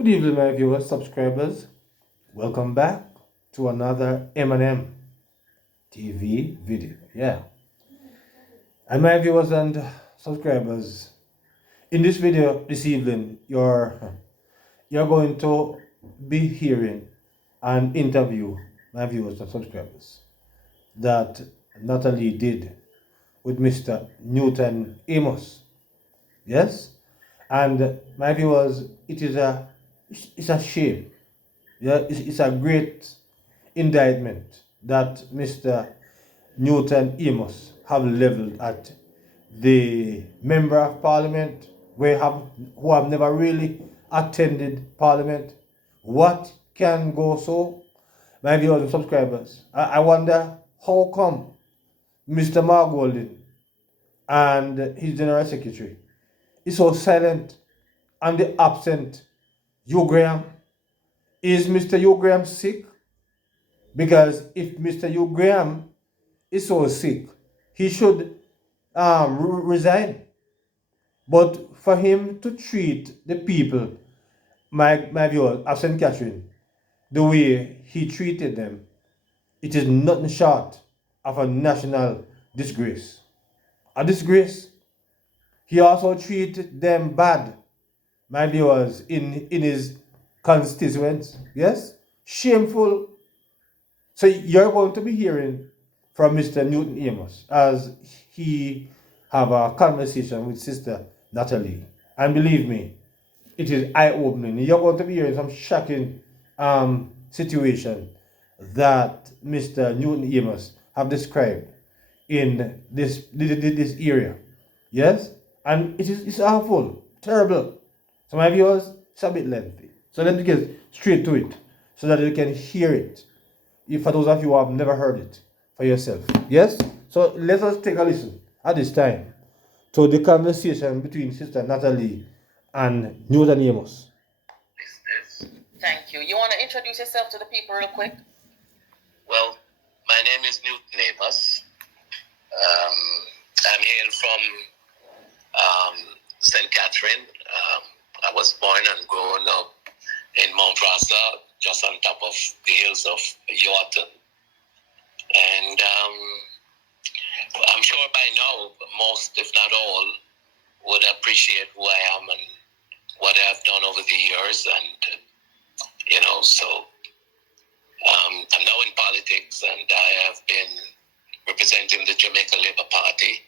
Good evening, my viewers, subscribers. Welcome back to another M&M TV video. Yeah, and my viewers and subscribers, in this video this evening, you're going to be hearing an interview, my viewers and subscribers, that Natalie did with Mr. Newton Amos. Yes, and my viewers, it's a shame. Yeah, it's a great indictment that Mr. Newton Amos have leveled at the member of parliament who have never really attended parliament. What can go so? My viewers and subscribers, I wonder how come Mr. Mark Golden and his general secretary is so silent and the absent Hugh Graham. Is Mr. Hugh Graham sick? Because if Mr. Hugh Graham is so sick, he should resign. But for him to treat the people, my viewers of St. Catherine, the way he treated them, it is nothing short of a national disgrace. A disgrace. He also treated them bad, my viewers, in his constituents. Yes? Shameful. So you're going to be hearing from Mr. Newton Amos as he have a conversation with Sister Natalie. And believe me, it is eye-opening. You're going to be hearing some shocking situation that Mr. Newton Amos have described in this area. Yes? And it's awful, terrible. So my viewers, it's a bit lengthy. So let me get straight to it so that you can hear it. If for those of you who have never heard it for yourself. Yes? So let us take a listen at this time to the conversation between Sister Natalie and Newton Amos. Thank you. You want to introduce yourself to the people real quick? Well, my name is Newton Amos. I'm hail from St. Catherine. I was born and grown up in Mount Rasa, just on top of the hills of Yorton. And I'm sure by now, most, if not all, would appreciate who I am and what I've done over the years. And, so I'm now in politics, and I have been representing the Jamaica Labour Party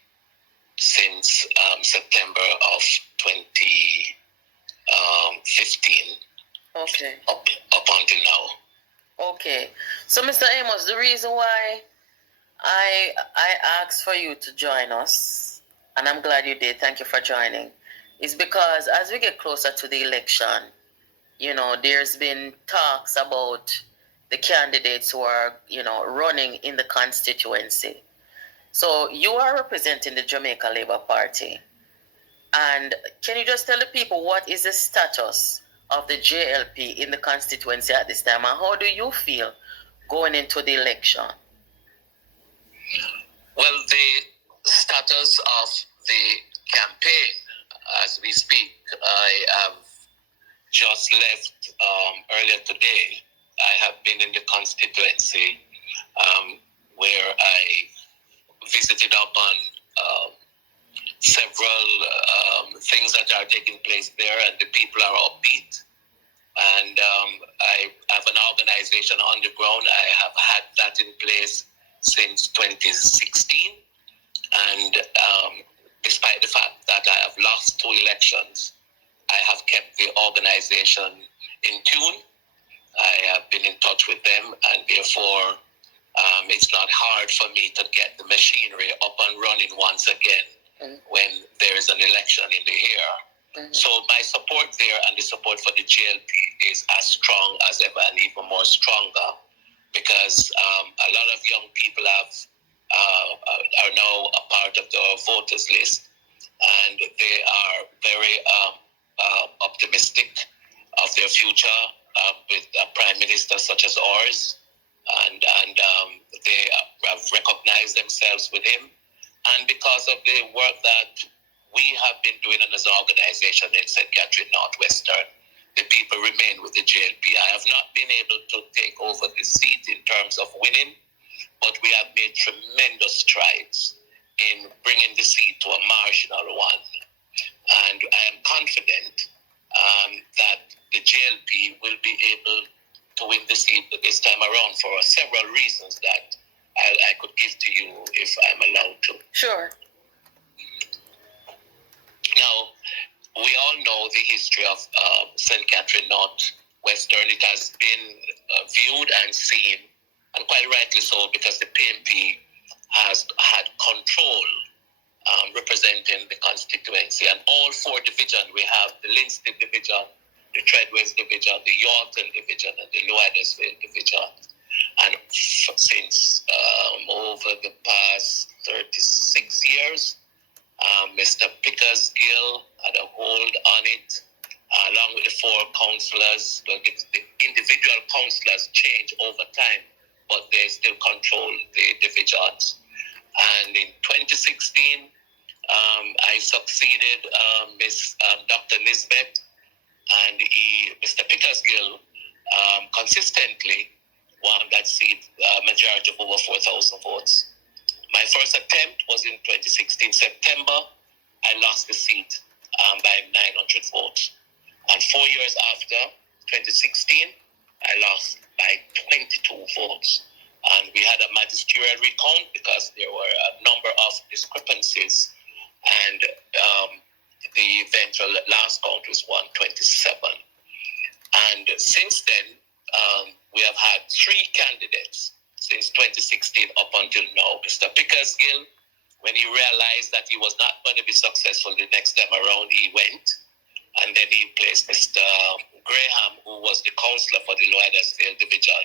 since September of 2015. Okay. Up until now. Okay. So, Mr. Amos, the reason why I asked for you to join us, and I'm glad you did, thank you for joining, is because as we get closer to the election, there's been talks about the candidates who are, running in the constituency. So you are representing the Jamaica Labour Party. And can you just tell the people what is the status of the JLP in the constituency at this time, and how do you feel going into the election? Well, the status of the campaign as we speak, I have just left earlier today. I have been in the constituency where I visited up on several things that are taking place there, and the people are upbeat. And I have an organization on the ground. I have had that in place since 2016. And despite the fact that I have lost 2 elections, I have kept the organization in tune. I have been in touch with them, and therefore it's not hard for me to get the machinery up and running once again when there is an election in the year. So my support there and the support for the JLP is as strong as ever, and even more stronger, because a lot of young people are now a part of the voters list, and they are very optimistic of their future with a prime minister such as ours, and they have recognized themselves with him. And because of the work that we have been doing as an organization in St. Catherine Northwestern, the people remain with the JLP. I have not been able to take over the seat in terms of winning, but we have made tremendous strides in bringing the seat to a marginal one. And I am confident that the JLP will be able to win the seat this time around for several reasons that I could give to you if I'm allowed to. Sure. Now, we all know the history of St. Catherine North Western. It has been viewed and seen, and quite rightly so, because the PNP has had control representing the constituency. And all four divisions, we have the Linstead division, the Treadwest division, the Yorkton division, and the Lower Huddersfield division. And since over the past 36 years, Mr. Pickersgill had a hold on it, along with the four councillors. The individual councillors change over time, but they still control the divisions. And in 2016, I succeeded Dr. Nisbet, and Mr. Pickersgill consistently won that seat, majority of over 4,000 votes. My first attempt was in 2016 September. I lost the seat by 900 votes. And 4 years after, 2016, I lost by 22 votes. And we had a magisterial recount because there were a number of discrepancies. And the eventual last count was 127. And since then, we have had three candidates since 2016 up until now. Mr. Pickersgill, when he realized that he was not going to be successful the next time around, he went. And then he placed Mr. Graham, who was the councillor for the Lower Huddersfield division.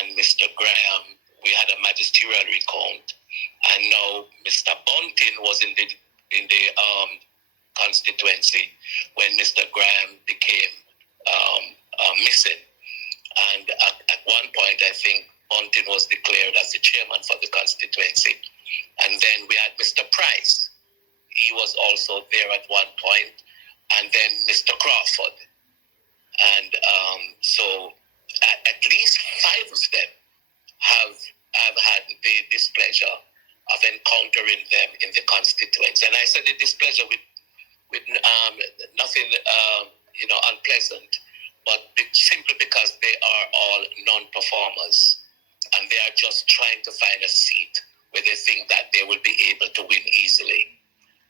And Mr. Graham, we had a magisterial recount. And now Mr. Bunting was in the constituency when Mr. Graham became missing. And at one point, I think Bunting was declared as the chairman for the constituency. And then we had Mr. Price. He was also there at one point. And then Mr. Crawford. And so at least five of them have had the displeasure of encountering them in the constituency. And I said the displeasure with nothing unpleasant, but simply because they are all non-performers, and they are just trying to find a seat where they think that they will be able to win easily.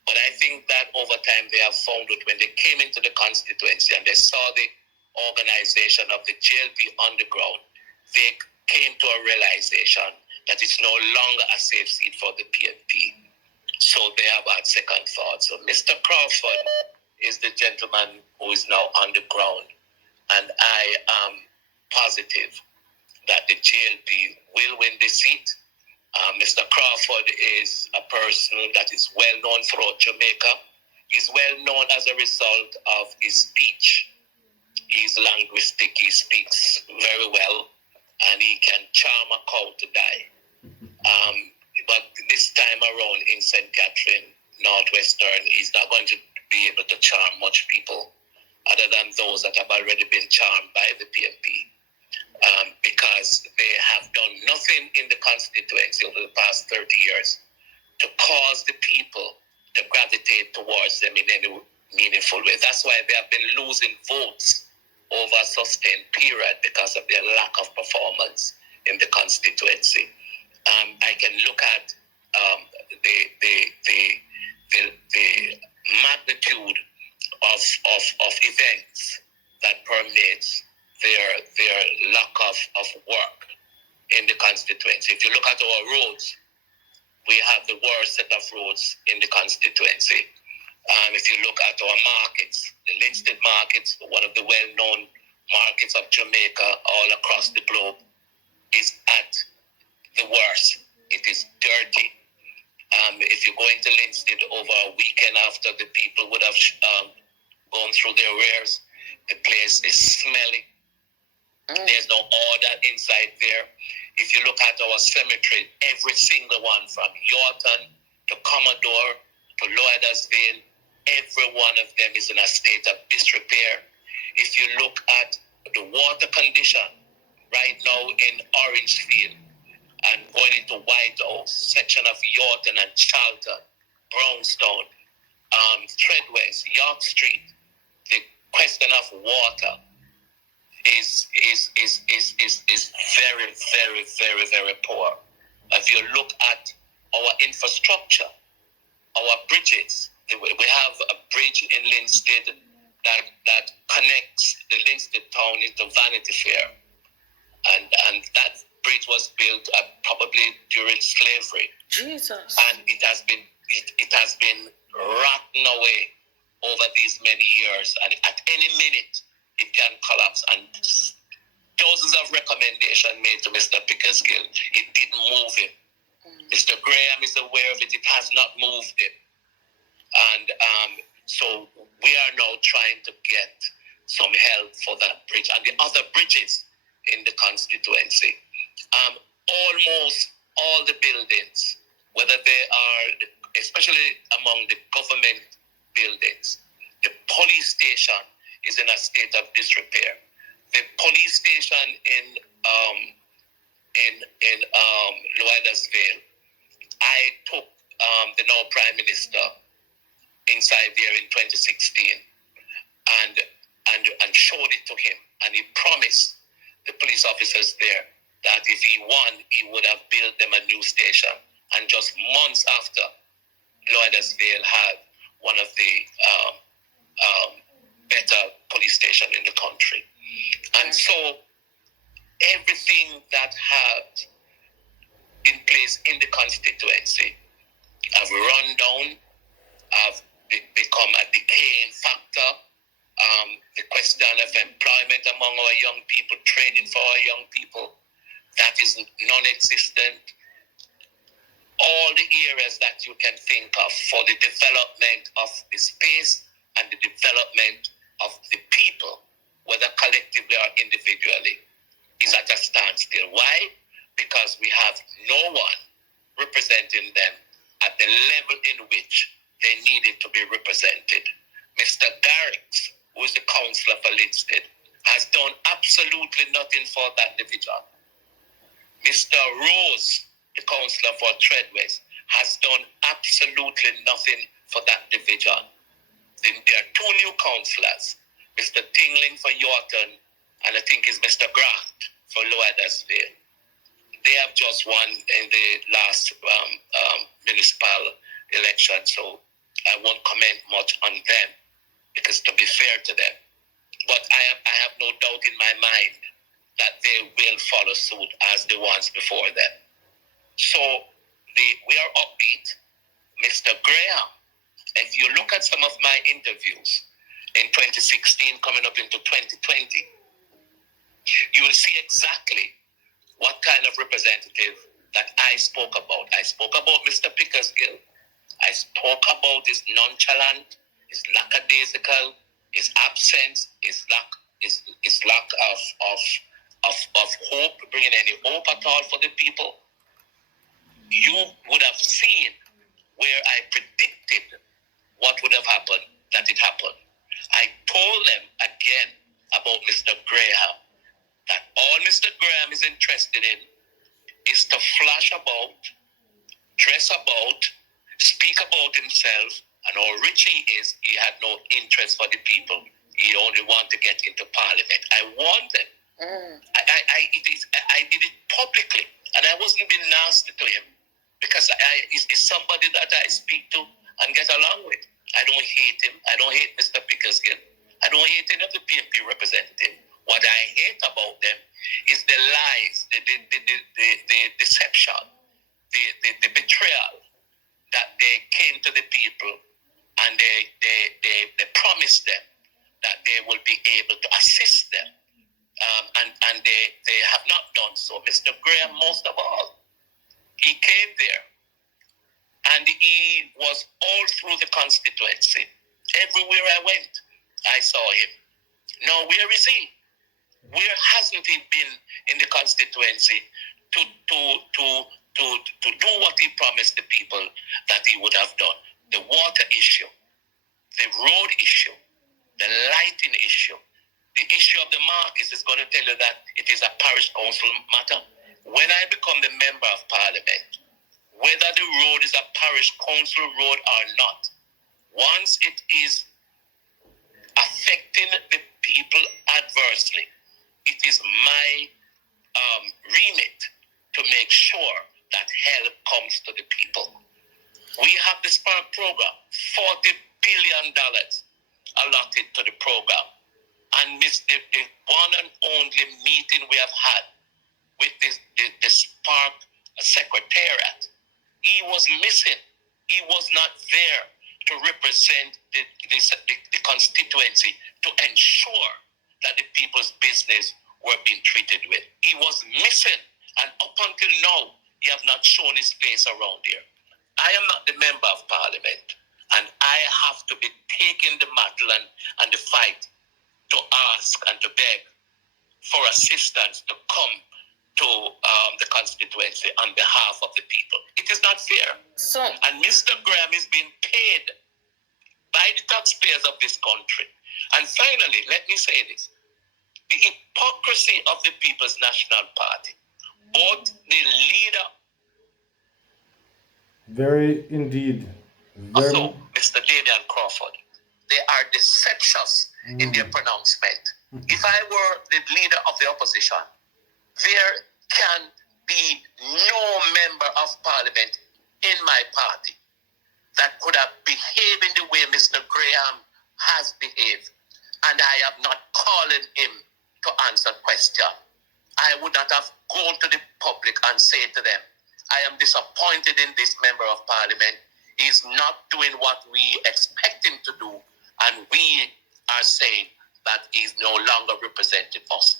But I think that over time they have found it when they came into the constituency and they saw the organization of the JLP on the ground. They came to a realization that it's no longer a safe seat for the PNP. So they have had second thoughts. So Mr. Crawford is the gentleman who is now on the ground. And I am positive that the JLP will win the seat. Mr. Crawford is a person that is well known throughout Jamaica. He's well known as a result of his speech. He's linguistic, he speaks very well, and he can charm a cow to die. But this time around in St. Catherine, Northwestern, he's not going to be able to charm much people other than those that have already been charmed by the PNP. Because they have done nothing in the constituency over the past 30 years to cause the people to gravitate towards them in any meaningful way. That's why they have been losing votes over a sustained period because of their lack of performance in the constituency. I can look at the magnitude of events that permeates their lack of work in the constituency. If you look at our roads, we have the worst set of roads in the constituency. If you look at our markets, the Linstead markets, one of the well-known markets of Jamaica all across the globe, is at the worst. It is dirty. If you go into Linstead over a weekend after the people would have gone through their wares, the place is smelly. There's no order inside there. If you look at our cemetery, every single one from Yorkton to Commodore to Lower Huddersfield, every one of them is in a state of disrepair. If you look at the water condition right now in Orange Field and going into White House, section of Yorton and Charlton, Brownstone, Threadways, York Street, the question of water is very, very, very, very poor. If you look at our infrastructure, our bridges, we have a bridge in Linstead that connects the Linstead town into Vanity Fair, and that bridge was built probably during slavery. Jesus. And it has been rotten away over these many years, and at any minute it can collapse. And dozens of recommendations made to Mr. Pickersgill. It didn't move him. Mr. Graham is aware of it. It has not moved him. And so we are now trying to get some help for that bridge and the other bridges in the constituency. Almost all the buildings, whether they are, especially among the government buildings, the police station is in a state of disrepair. The police station in Loyalsville, I took the now Prime Minister inside there in 2016 and showed it to him, and he promised the police officers there that if he won, he would have built them a new station. And just months after, Loyalsville had one of the better police station in the country. And so everything that had been placed in the constituency have run down, have become a decaying factor. The question of employment among our young people, training for our young people, that is non-existent. All the areas that you can think of for the development of the space and the development of the people, whether collectively or individually, is at a standstill. Why? Because we have no one representing them at the level in which they needed to be represented. Mr. Garrix, who is the councillor for Linstead, has done absolutely nothing for that division. Mr. Rose, the councillor for Threadways, has done absolutely nothing for that division. Then there are two new councillors, Mr. Tingling for Yorton, and I think it's Mr. Grant for Loyalsville. They have just won in the last municipal election, so I won't comment much on them, because to be fair to them. But I have no doubt in my mind that they will follow suit as the ones before them. So we are upbeat. Mr. Graham, if you look at some of my interviews in 2016 coming up into 2020, you will see exactly what kind of representative that I spoke about. I spoke about Mr. Pickersgill. I spoke about his nonchalant, his lackadaisical, his absence, his lack of hope, bringing any hope at all for the people. You would have seen where I predicted what would have happened, that it happened. I told them again about Mr. Graham, that all Mr. Graham is interested in is to flash about, dress about, speak about himself, and how rich he is. He had no interest for the people. He only wanted to get into parliament. I warned them. I did it publicly, and I wasn't being nasty to him, because he's somebody that I speak to and get along with. I don't hate him. I don't hate Mr. Pickersgill. I don't hate any of the PNP representative. What I hate about them is the lies, the deception, the betrayal that they came to the people, and they promised them that they will be able to assist them, and they have not done so. Mr. Graham, most of all, he came there, and he was all through the constituency. Everywhere I went, I saw him. Now, where is he? Where hasn't he been in the constituency to do what he promised the people that he would have done? The water issue, the road issue, the lighting issue, The issue of the markets is going to tell you that it is a parish council matter. When I become the member of parliament, whether the road is a parish council road or not, once it is affecting the people adversely, it is my remit to make sure that help comes to the people. We have the Spark program, $40 billion allotted to the program. And the one and only meeting we have had with the Spark Secretariat, he was missing. He was not there to represent the constituency, to ensure that the people's business were being treated with. He was missing. And up until now, he have not shown his face around here. I am not the member of parliament, and I have to be taking the battle and the fight to ask and to beg for assistance to come to the constituency on behalf of the people. It is not fair. And Mr. Graham is being paid by the taxpayers of this country. And finally, let me say this. The hypocrisy of the People's National Party, both the leader... Very indeed. Also, Mr. Damian Crawford, they are deceptious in their pronouncement. If I were the leader of the opposition, there can be no member of parliament in my party that could have behaved in the way Mr. Graham has behaved. And I am not calling him to answer question. I would not have gone to the public and say to them, I am disappointed in this member of parliament. He's not doing what we expect him to do. And we are saying that he's no longer representing us.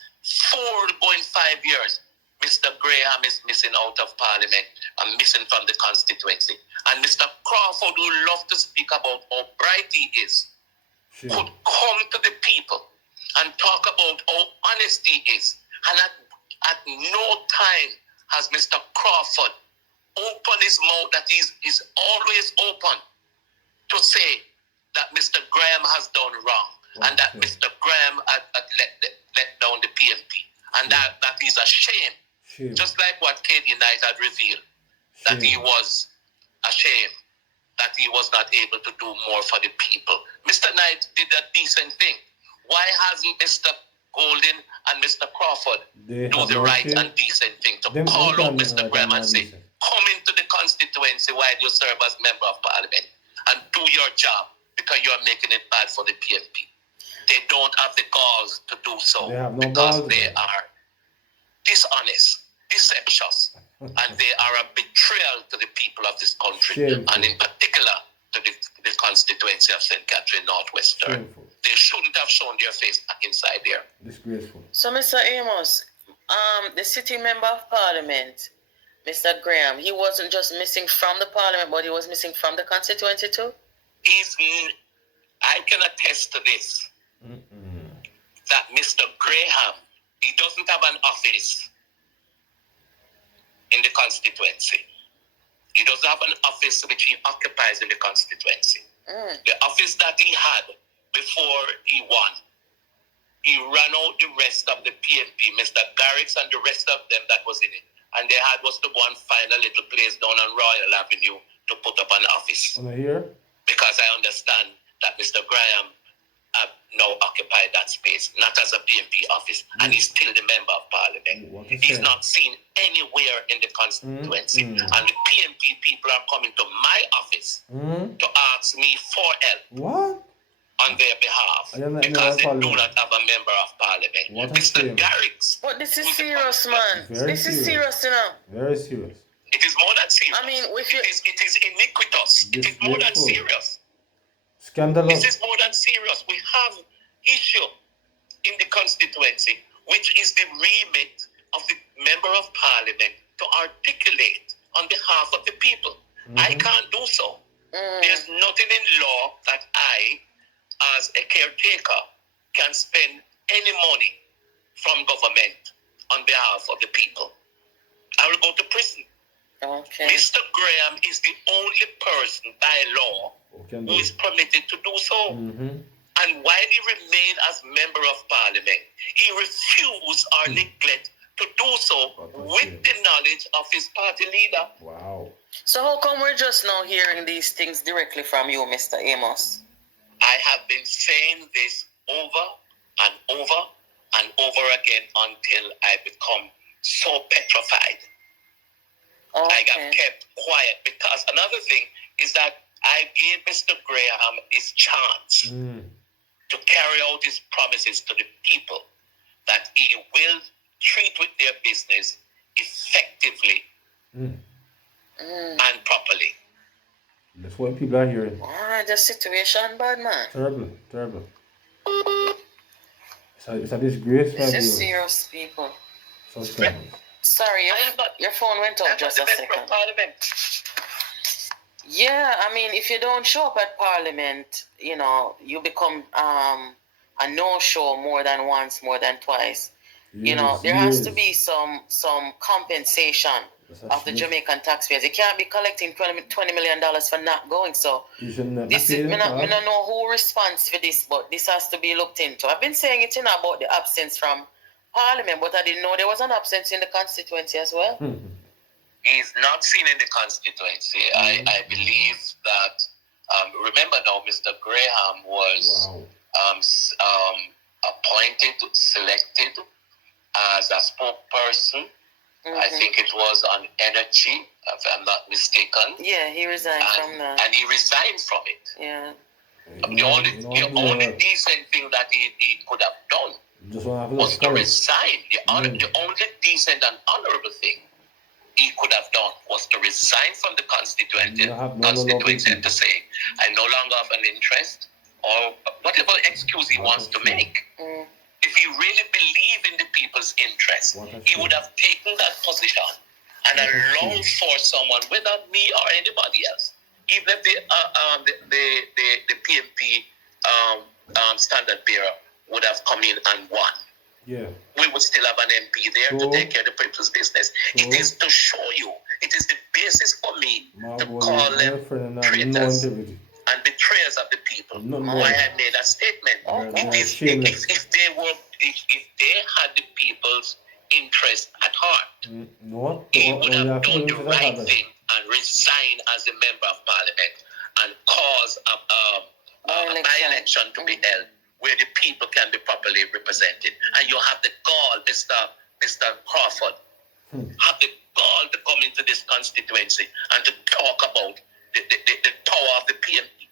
4 going 5 years, Mr. Graham is missing out of parliament and missing from the constituency. And Mr. Crawford, who loves to speak about how bright he is, could come to the people and talk about how honest he is. And at no time has Mr. Crawford opened his mouth that is always open to say that Mr. Graham has done wrong and that Mr. Graham had let down the PNP. And that is a shame. Just like what KD Knight had revealed, that he was ashamed that he was not able to do more for the people. Mr. Knight did a decent thing. Why hasn't Mr. Golden and Mr. Crawford do the right and decent thing to call out Mr. Graham and say, come into the constituency while you serve as member of parliament and do your job because you're making it bad for the PNP. They don't have the cause to do so because they are dishonest, deceptious, and they are a betrayal to the people of this country, and in particular to the constituency of St. Catherine Northwestern. They shouldn't have shown their face back inside there. Disgraceful. So, Mr. Amos, the sitting member of parliament, Mr. Graham, he wasn't just missing from the parliament, but he was missing from the constituency too? I can attest to this, that Mr. Graham, he doesn't have an office in the constituency. He doesn't have an office which he occupies in the constituency. The office that he had before he won, he ran out the rest of the PNP, Mr. Garrix and the rest of them that was in it. And they had was to go and find a little place down on Royal Avenue to put up an office. Here? Because I understand that Mr. Graham now occupied that space, not as a PNP office, and he's still the member of parliament. He's not seen anywhere in the constituency. And the PNP people are coming to my office to ask me for help on their behalf because they do not have a member of parliament. Mr. Garrix. But this is serious, man. This is serious, you know. Very serious. It is more than serious. I mean, it is iniquitous. It is more than serious. Scandalous. This is more than serious. We have issue in the constituency, which is the remit of the member of parliament to articulate on behalf of the people. I can't do so. There's nothing in law that I, as a caretaker, can spend any money from government on behalf of the people. I will go to prison. Okay. Mr. Graham is the only person by law who is permitted to do so. And while he remained as member of parliament, he refused or neglect to do so with the knowledge of his party leader. Wow. So how come we're just now hearing these things directly from you, Mr. Amos? I have been saying this over and over and over again until I become so petrified. Okay. I got kept quiet because another thing is that I gave Mr. Graham his chance to carry out his promises to the people that he will treat with their business effectively and properly. That's what people are hearing. Alright, the situation, bad man. Terrible, terrible. It's a disgrace, This my is viewers. serious, people. Subscribers. Sorry, your phone went off just a second. Yeah, I mean, if you don't show up at Parliament, you know, you become a no-show more than once, more than twice. You know, there has to be some compensation of the Jamaican taxpayers. You can't be collecting $20 million for not going. So this is, I don't know who responds for this, but this has to be looked into. I've been saying it, you know, about the absence from Parliament, but I didn't know there was an absence in the constituency as well. He's not seen in the constituency. I believe that, remember now, Mr. Graham was appointed, selected as a spokesperson. I think it was on energy, if I'm not mistaken. Yeah, he resigned from that. And he resigned from it. Yeah. The only decent thing that he could have done was to resign. The only decent and honorable thing he could have done was to resign from the constituency and to say, I no longer have an interest, or whatever excuse he wants to make. If he really believed in the people's interest, he would have taken that position and allowed for someone, whether me or anybody else, even if the PNP standard bearer would have come in and won. Yeah. We would still have an MP there to take care of the people's business. It is to show you, it is the basis for me to call them traitors and betrayers of the people. Why I made a statement. If they had the people's interest at heart, he would have done the right thing and resign as a member of parliament and cause a by-election to be held where the people can be properly represented. And you have the gall, Mr. Crawford, have the gall to come into this constituency and to talk about the power of the PNP.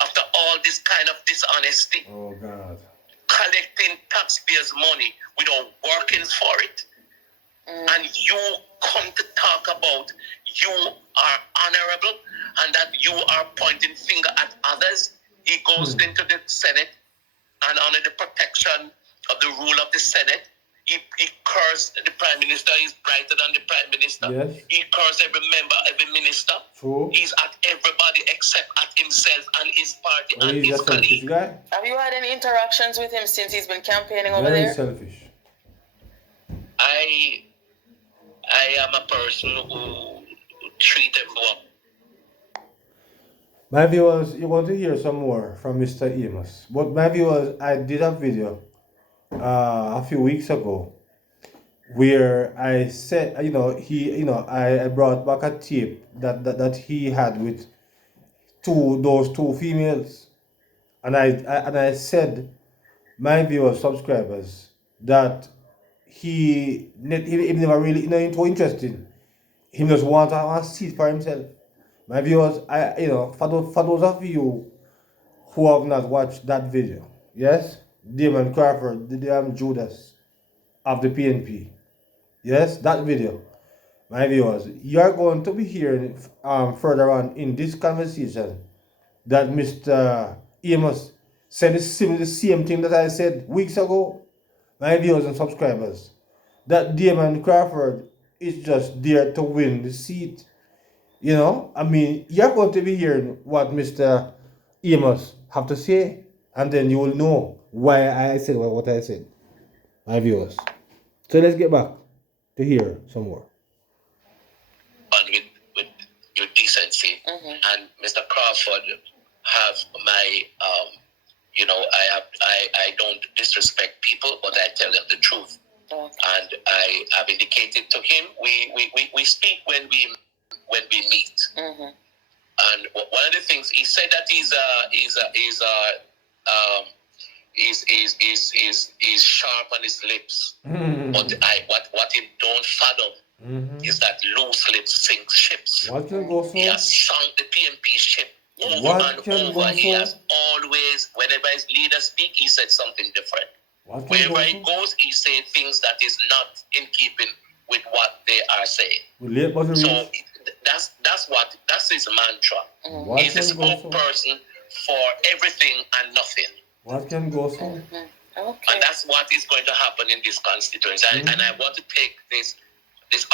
After all this kind of dishonesty, collecting taxpayers' money without working for it, and you come to talk about you are honorable and that you are pointing finger at others. He goes into the Senate and under the protection of the rule of the Senate, he cursed the Prime Minister. He's brighter than the Prime Minister. Yes. He cursed every member, every minister. True. He's at everybody except at himself and his party and He's his a selfish colleague. guy. Have you had any interactions with him since he's been campaigning over Very there? selfish. I am a person who treats everyone. My viewers, you want to hear some more from Mr. Amos. But my viewers, I did a video a few weeks ago where I said, I brought back a tape that he had with those two females, and I said, my viewers, subscribers, that he never really too interesting. He just want a seat for himself. My viewers, for those of you who have not watched that video, yes, Damon Crawford, the damn Judas of the PNP, yes, that video, my viewers, you are going to be hearing further on in this conversation that Mr. Amos said the same thing that I said weeks ago, my viewers and subscribers, that Damon Crawford is just there to win the seat. You're going to be hearing what Mr. Amos have to say, and then you will know why I said what I said, my viewers. So let's get back to hear some more. And with your decency, and Mr. Crawford have my I don't disrespect people, but I tell them the truth. And I have indicated to him we speak when we meet. And one of the things he said that is sharp on his lips. But what he don't fathom is that loose lips sink ships. What can go so? He has sunk the PNP ship over What and can over. go He so? has always, whenever his leader speak, he said something different. What can Wherever go he so? goes, he say things that is not in keeping with what they are saying. So that's his mantra. What He's a can go so? spokesperson for everything and nothing. What can go so? Okay. And that's what is going to happen in this constituency. And I want to take this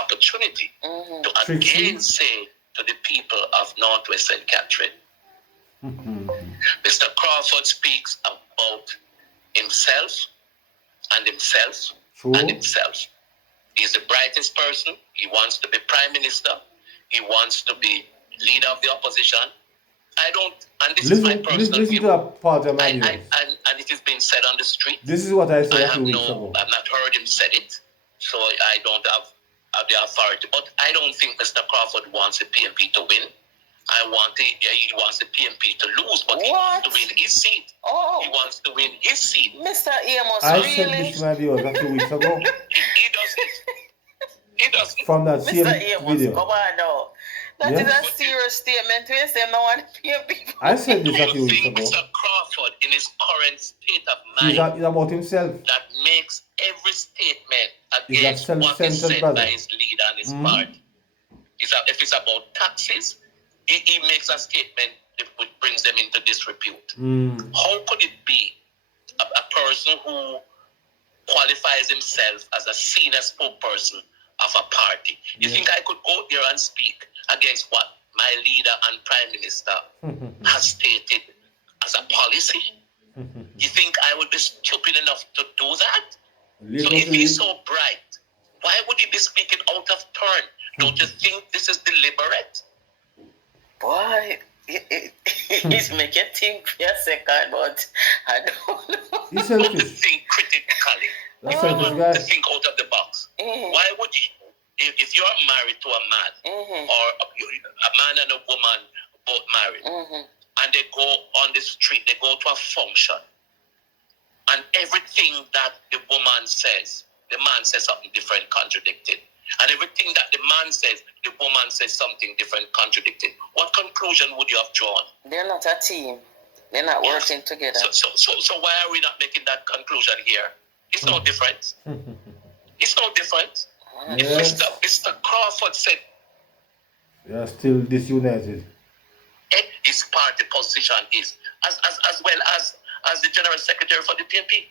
opportunity to again say to the people of Northwest St. Catherine, Mr. Crawford speaks about himself and himself and himself. He's the brightest person. He wants to be prime minister. He wants to be leader of the opposition. I don't, and this is my personal listen view. to that part of my and it has been said on the street. This is what I said a few weeks ago. I've not heard him said it, so I don't have the authority. But I don't think Mr. Crawford wants the PNP to win. He wants the PNP to lose, but he wants to win his seat. Oh. He wants to win his seat. Mr. Amos, I really? said this to my viewers a few weeks ago. He doesn't. He doesn't. From that same Mr. Amos, video. come on now. That is a serious statement. We say no one PNP. I said this a few weeks ago. Mr. Crawford, in his current state of mind, He's about himself. that makes every statement against what is said by his leader and his party. If it's about taxes, he makes a statement which brings them into disrepute. How could it be a person who qualifies himself as a senior spokesperson of a party? You think I could go there and speak against what my leader and prime minister has stated as a policy? You think I would be stupid enough to do that? So if he's so bright, why would he be speaking out of turn? Don't you think this is deliberate? Boy, he's making you think for a second, but I don't know. He's To selfish. think critically. That's You selfish want guy. to think out of the box. Why would you? If you're married to a man, or a man and a woman both married, and they go on the street, they go to a function, and everything that the woman says, the man says something different, contradicted. And everything that the man says, the woman says something different, contradicted. What conclusion would you have drawn? They're not a team. They're not working together. So why are we not making that conclusion here? It's no different. It's no different. Yes. If Mr. Crawford said They are still disunited. his party position is, as well as the General Secretary for the PNP.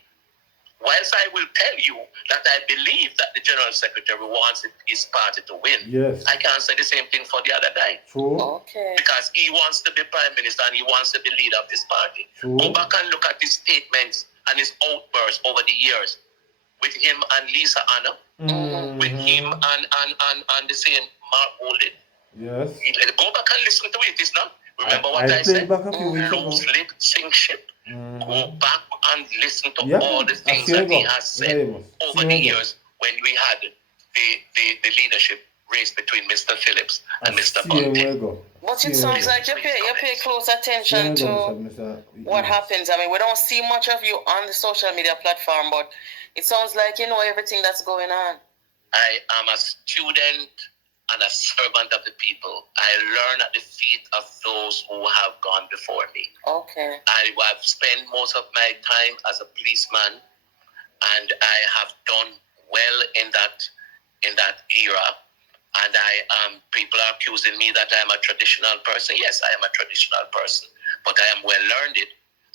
Whilst I will tell you that I believe that the General Secretary wants his party to win, Yes. I can't say the same thing for the other guy. True. Okay. Because he wants to be Prime Minister and he wants to be leader of this party. True. Go back and look at his statements and his outbursts over the years with him and Lisa Anna, with him and the same Mark Holden. Yes. Go back and listen to it. It's not. Remember what I I played said? back a few weeks ago. Loose lip, sink ship. Go back and listen to Yeah, all the things I that he feel has said over the years when we had the leadership race between Mr. Phillips and Mr. Ponte. But it sounds like you pay close attention to what happens. I mean, we don't see much of you on the social media platform, but it sounds like you know everything that's going on. I am a student and a servant of the people. I learn at the feet of those who have gone before me. Okay. I have spent most of my time as a policeman, and I have done well in that era. And people are accusing me that I am a traditional person. Yes, I am a traditional person, but I am well learned.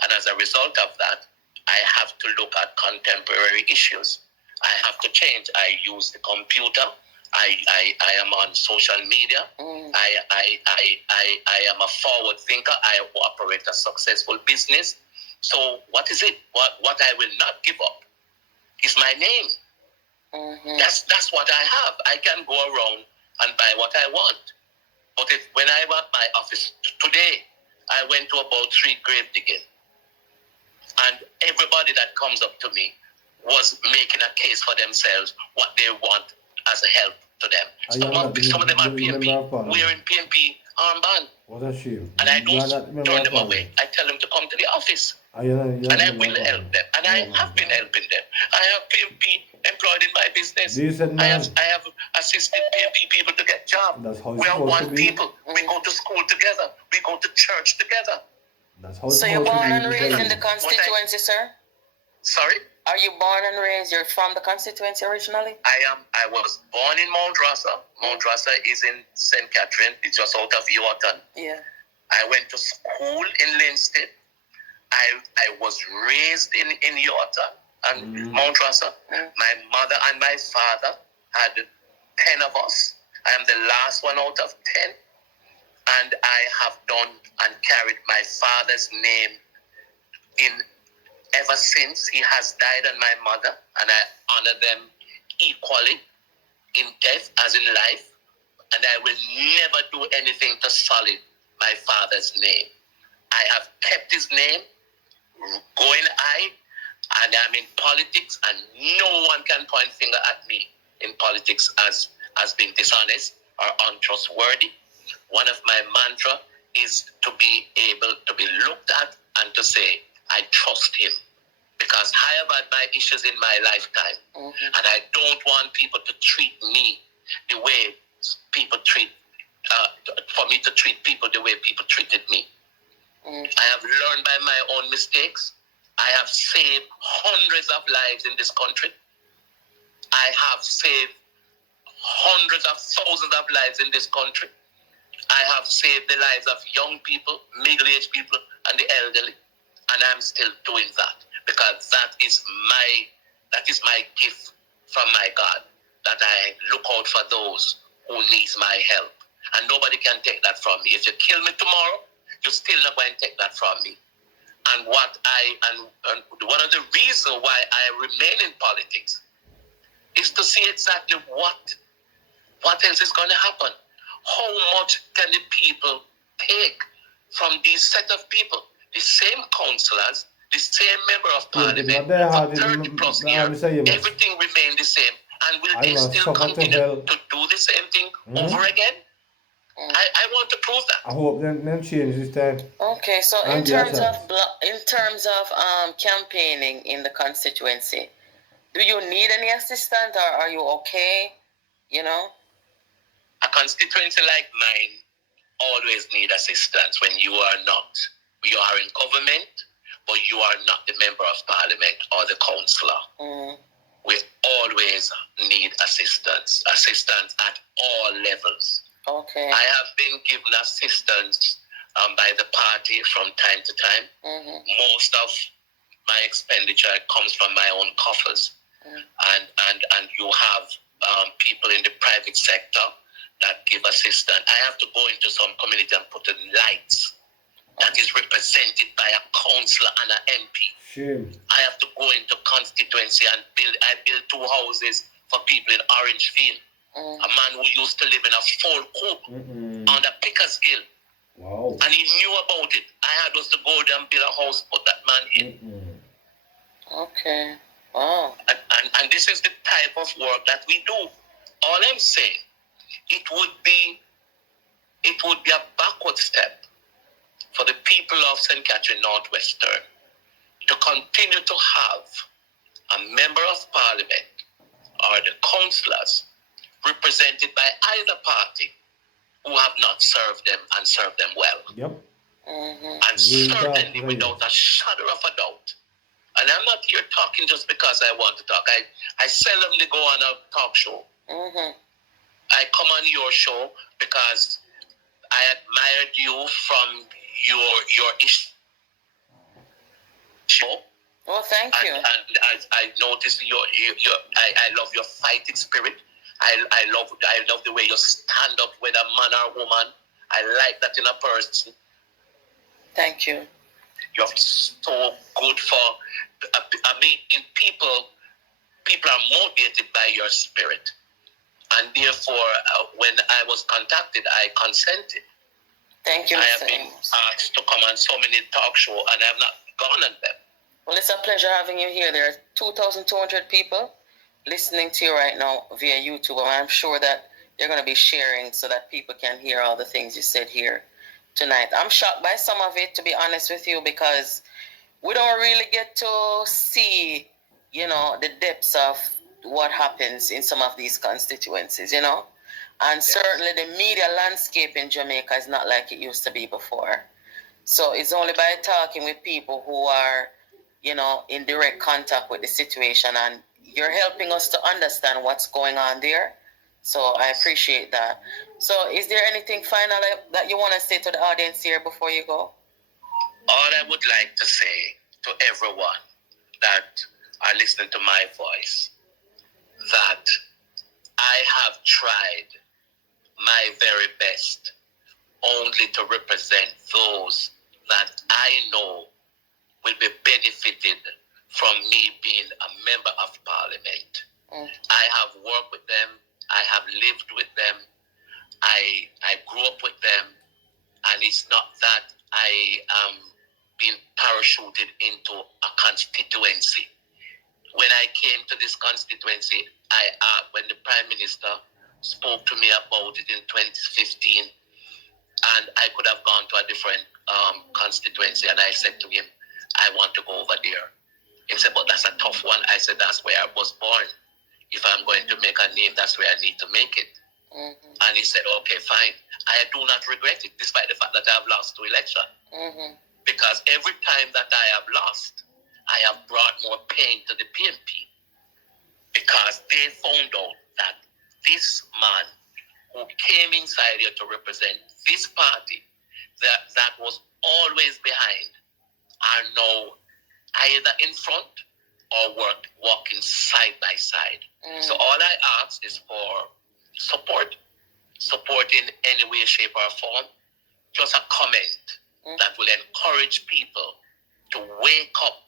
And as a result of that, I have to look at contemporary issues. I have to change. I use the computer. I am on social media. I am a forward thinker. I operate a successful business. So what is it? What I will not give up is my name. That's what I have. I can go around and buy what I want. But when I want my office today, I went to about 3 grave digging. And everybody that comes up to me was making a case for themselves, what they want as a help to them. Some of them are PNP. We're in PNP armband. What a shame. And I don't turn them away. I tell them to come to the office. And I will help them. And I have been helping them. I have PNP employed in my business. I have assisted PNP people to get jobs. We are one people. We go to school together. We go to church together. So you're born and raised in the constituency, sir? Sorry? Are you born and raised? You're from the constituency originally? I was born in Mount Rasa. Mount Rasa is in St. Catherine. It's just out of Yorton. Yeah. I went to school in Linstead. I was raised in Yorton and Mount Rasa. My mother and my father had 10 of us. I am the last one out of 10. And I have done and carried my father's name in ever since he has died, and my mother, and I honor them equally in death as in life. And I will never do anything to sully my father's name. I have kept his name going high, and I'm in politics, and no one can point finger at me in politics as being dishonest or untrustworthy. One of my mantra is to be able to be looked at and to say, I trust him. Because I have had my issues in my lifetime. And I don't want people to treat me the way people treat, for me to treat people the way people treated me. I have learned by my own mistakes. I have saved hundreds of lives in this country. I have saved hundreds of thousands of lives in this country. I have saved the lives of young people, middle-aged people, and the elderly. And I'm still doing that because that is my gift from my God, that I look out for those who needs my help. And nobody can take that from me. If you kill me tomorrow, you're still not going to take that from me. And one of the reasons why I remain in politics is to see exactly what else is going to happen. How much can the people take from these set of people? The same councillors, the same member of parliament, for 30 plus years, everything remained the same. And will they still continue to do the same thing over again? I want to prove that. I hope them change this time. Okay, so in terms of campaigning in the constituency, do you need any assistance, or are you okay? You know? A constituency like mine always need assistance when you are not. You are in government, but you are not the member of parliament or the councillor. We always need assistance at all levels. Okay. I have been given assistance by the party from time to time. Most of my expenditure comes from my own coffers. And you have people in the private sector that give assistance. I have to go into some community and put in lights that is represented by a councillor and an MP. Shame. I have to go into constituency and I build 2 houses for people in Orange Field. A man who used to live in a full coop under Pickersgill. Wow. And he knew about it. I had us to go there and build a house, put that man in. Okay. Wow. And this is the type of work that we do. All I'm saying, it would be a backward step for the people of St. Catherine Northwestern to continue to have a member of parliament or the councillors represented by either party who have not served them and served them well. Yep. And certainly without a shudder of a doubt. And I'm not here talking just because I want to talk. I seldomly go on a talk show. I come on your show because I admired you from your show. Well, thank you. And I noticed I love your fighting spirit. I love the way you stand up with a man or woman. I like that in a person. Thank you. You're so good for. I mean, people are motivated by your spirit, and therefore, when I was contacted, I consented. Thank you, Mr. I have been asked to come on so many talk shows, and I have not gone on them. Well, it's a pleasure having you here. There are 2,200 people listening to you right now via YouTube, and I'm sure that you're going to be sharing so that people can hear all the things you said here tonight. I'm shocked by some of it, to be honest with you, because we don't really get to see, the depths of what happens in some of these constituencies, And certainly the media landscape in Jamaica is not like it used to be before. So it's only by talking with people who are, in direct contact with the situation, and you're helping us to understand what's going on there. So I appreciate that. So is there anything final that you want to say to the audience here before you go? All I would like to say to everyone that are listening to my voice, that I have tried my very best only to represent those that I know will be benefited from me being a member of parliament. I have worked with them. I have lived with them. I grew up with them. And it's not that I am being parachuted into a constituency. When I came to this constituency, when the Prime Minister spoke to me about it in 2015, and I could have gone to a different constituency, and I said to him, I want to go over there. He said, but that's a tough one. I said, that's where I was born. If I'm going to make a name, that's where I need to make it. Mm-hmm. And he said, okay, fine. I do not regret it, despite the fact that I have lost 2 elections. Mm-hmm. Because every time that I have lost, I have brought more pain to the PNP. Because they found out that this man who came inside here to represent this party, that was always behind, are now either in front or walking side by side. Mm. So all I ask is for support in any way, shape, or form. Just a comment that will encourage people to wake up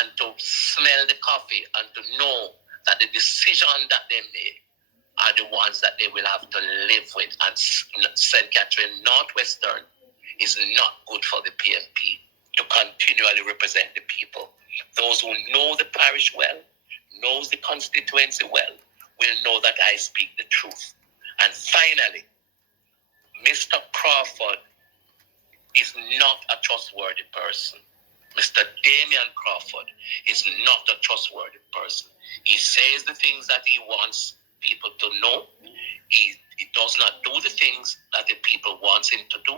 and to smell the coffee and to know that the decision that they made are the ones that they will have to live with. And St. Catherine Northwestern is not good for the PNP to continually represent the people. Those who know the parish well, knows the constituency well, will know that I speak the truth. And finally, Mr. Crawford is not a trustworthy person. Mr. Damian Crawford is not a trustworthy person. He says the things that he wants people to know. He does not do the things that the people want him to do.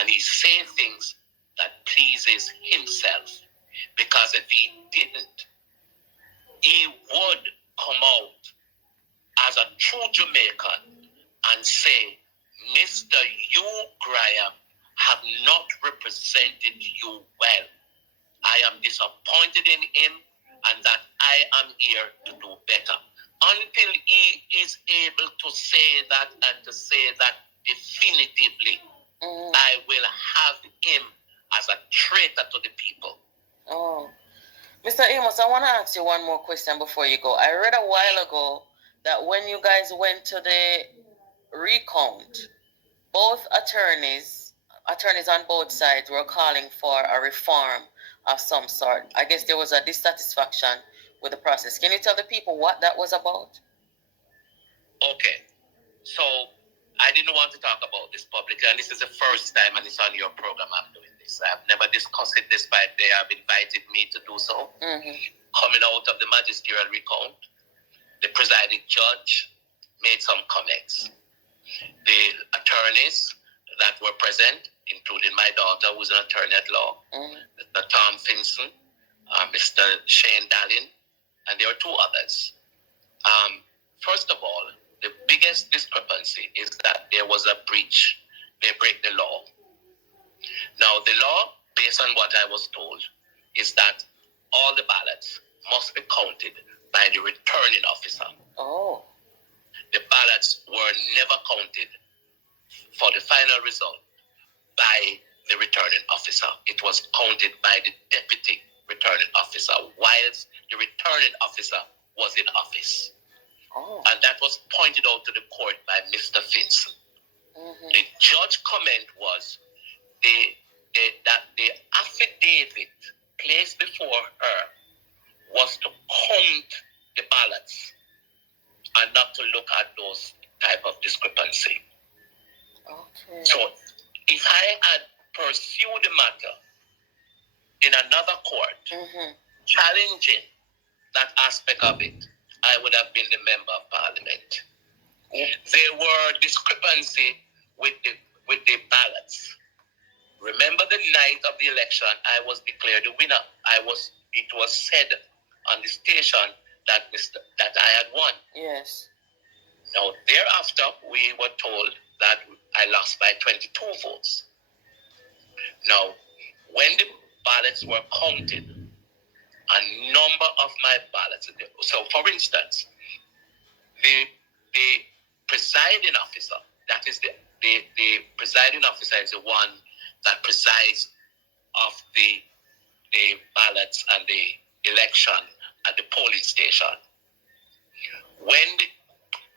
And he says things that pleases himself. Because if he didn't, he would come out as a true Jamaican and say, Mr. Hugh Graham have not represented you well. I am disappointed in him and that I am here to do better. Until he is able to say that and to say that definitively, I will have him as a traitor to the people. Oh. Mr. Amos, I want to ask you one more question before you go. I read a while ago that when you guys went to the recount, both attorneys on both sides were calling for a reform of some sort. I guess there was a dissatisfaction with the process. Can you tell the people what that was about? Okay. So I didn't want to talk about this publicly, and this is the first time, and it's on your program I'm doing this. I've never discussed it despite they have invited me to do so. Mm-hmm. Coming out of the magisterial recount, the presiding judge made some comments. The attorneys that were present, including my daughter, who's an attorney at law, Mr. Tom Finson, Mr. Shane Dallin, and there were 2 others. First of all, the biggest discrepancy is that there was a breach. They break the law. Now, the law, based on what I was told, is that all the ballots must be counted by the returning officer. Oh. The ballots were never counted for the final result by the returning officer. It was counted by the deputy returning officer whilst the returning officer was in office. Oh. And that was pointed out to the court by Mr. Finson. Mm-hmm. The judge comment was that the affidavit placed before her was to count the ballots and not to look at those type of discrepancy. Okay. So if I had pursued the matter in another court, challenging that aspect of it, I would have been the member of parliament. There were discrepancy with the ballots. Remember the night of the election, I was declared the winner. It was said on the station that I had won. Yes. Now thereafter, we were told that I lost by 22 votes. Now, when the ballots were counted, a number of my ballots. So, for instance, the presiding officer, that is the presiding officer is the one that presides of the ballots and the election at the polling station. When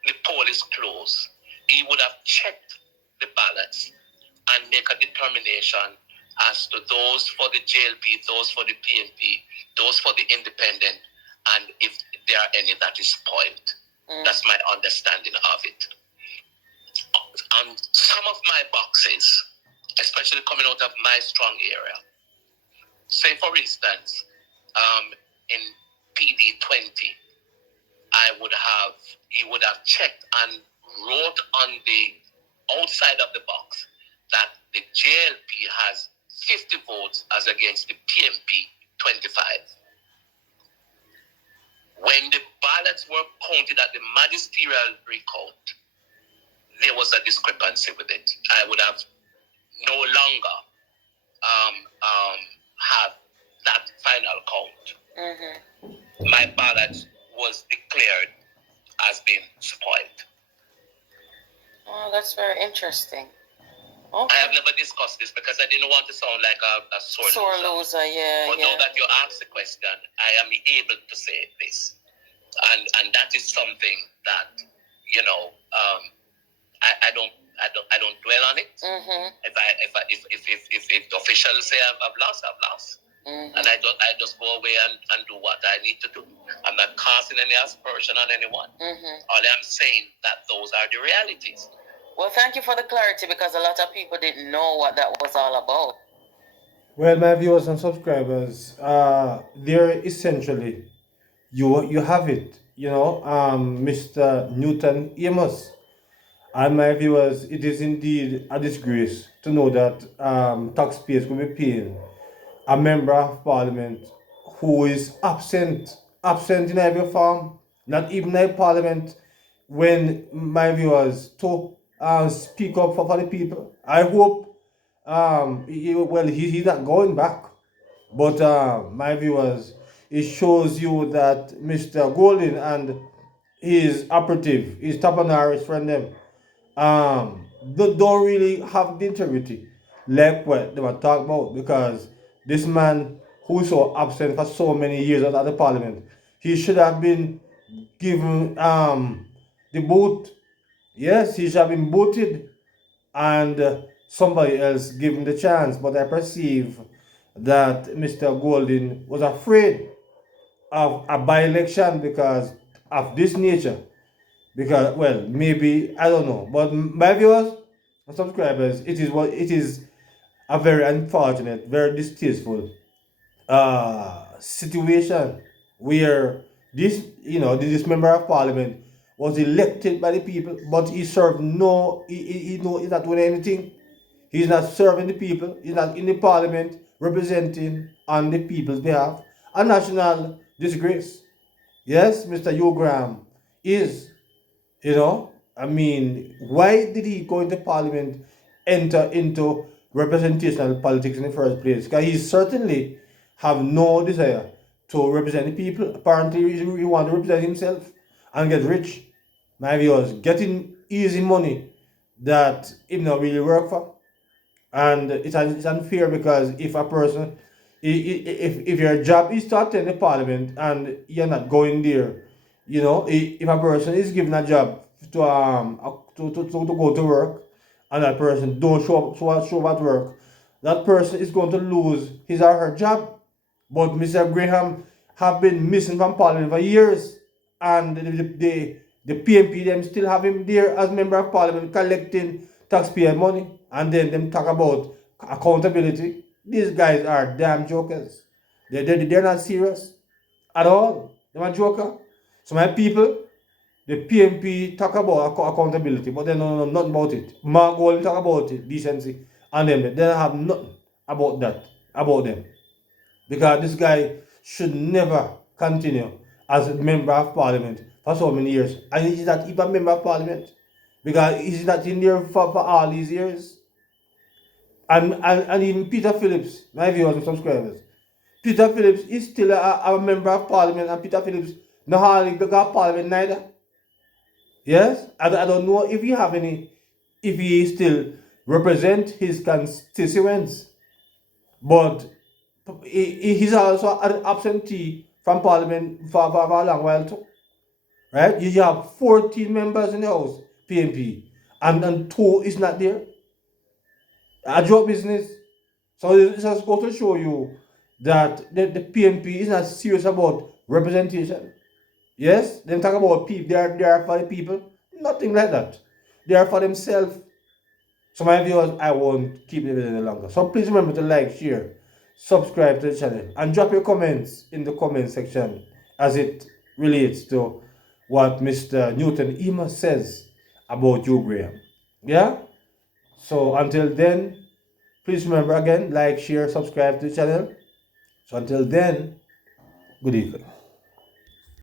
the poll is closed, he would have checked the ballots and make a determination as to those for the JLP, those for the PNP, those for the independent, and if there are any that is spoiled. That's my understanding of it. And some of my boxes, especially coming out of my strong area, say for instance, in PD 20, he would have checked and wrote on the outside of the box that the JLP has 50 votes as against the PNP 25. When the ballots were counted at the magisterial recount, there was a discrepancy with it. I would have no longer have that final count. My ballot was declared as being spoiled. Oh, that's very interesting. Okay. I have never discussed this because I didn't want to sound like a sore loser. Yeah. But now that you asked the question, I am able to say this, and that is something that I don't dwell on it. If the officials say I've lost, I've lost. And I just go away and do what I need to do. I'm not casting any aspersion on anyone. All I'm saying that those are the realities. Well, thank you for the clarity because a lot of people didn't know what that was all about. Well, my viewers and subscribers, there essentially you have it. Mr. Newton Amos. And my viewers, it is indeed a disgrace to know that taxpayers will be paying a member of parliament who is absent in every form, not even in parliament, when my viewers to speak up for the people. I hope he's not going back, but my viewers, it shows you that Mr. Golden and his operative, his Tapanari's friend them, don't really have the integrity like what they were talking about, because this man who is so absent for so many years at the parliament, he should have been given the boot. Yes, he should have been booted and somebody else given the chance. But I perceive that Mr. Golden was afraid of a by-election because of this nature. Because, well, maybe, I don't know. But my viewers and subscribers, it is a very unfortunate, very distasteful situation where this member of parliament was elected by the people, but he served he's not doing anything. He's not serving the people. He's not in the parliament representing on the people's behalf. A national disgrace. Yes, Mr. Hugh Graham is, I mean, why did he go into parliament, enter into representational politics in the first place? Because he certainly have no desire to represent the people. Apparently, he want to represent himself and get rich. My viewers, getting easy money that he not really work for. And it's unfair because if a person, if your job is to attend the parliament and you're not going there, if a person is given a job to go to work and that person don't show up at work, that person is going to lose his or her job. But Mr. Graham have been missing from Parliament for years, and the PNP them still have him there as member of Parliament collecting taxpayer money, and then them talk about accountability. These guys are damn jokers. They're not serious at all. They're a joker. So my people, the PNP talk about accountability, but they don't know nothing about it. Mark Gold talk about it, decency, and them they don't have nothing about that, about them. Because this guy should never continue as a member of parliament for so many years. And he's not even a member of parliament. Because he's not in there for all these years. And even Peter Phillips, my viewers and subscribers, Peter Phillips is still a member of parliament, and Peter Phillips not hardly got parliament neither. Yes? I don't know if he have any, if he still represent his constituents. But he's also an absentee from Parliament for a long while too. Right? You have 14 members in the House, PNP, and 2 is not there. A job business. So this has got to show you that the PNP is not serious about representation. Yes, they talk about people, they are for the people. Nothing like that. They are for themselves. So my viewers, I won't keep the video any longer. So please remember to like, share, subscribe to the channel, and drop your comments in the comment section as it relates to what Mr. Newton Ema says about you, Graham. Yeah? So until then, please remember again, like, share, subscribe to the channel. So until then, good evening.